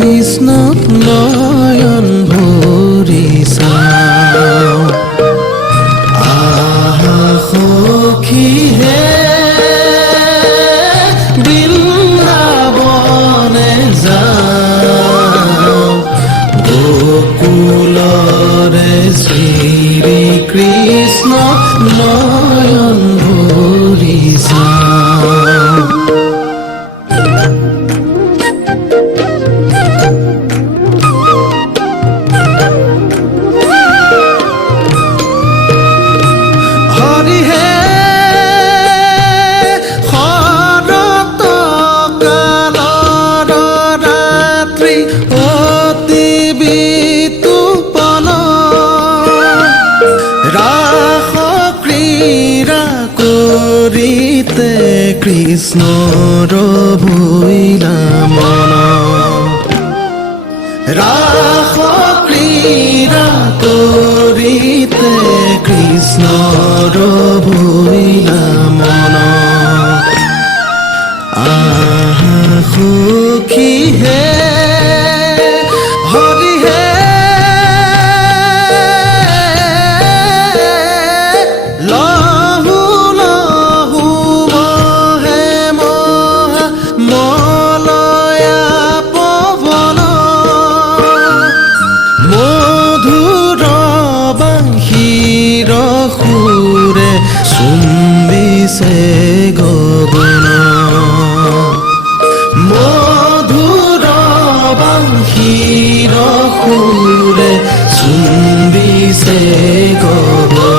কৃষ্ণ নয়ন ভৰি চাওঁ আহা সখী হে বৃন্দাবনে যাওঁ গোকুলৰে শ্ৰী কৃষ্ণ নয়ন ভৰি চাওঁ কৃষ্ণৰ ভৈলা মন ৰাস ক্ৰীড়া কৰিতে কৃষ্ণৰ ভৈলা মন আহা সখী হে হৰি হে চুম্বিছে গগন মধুৰ বাঁশীৰ সুৰে চুম্বিছে গগন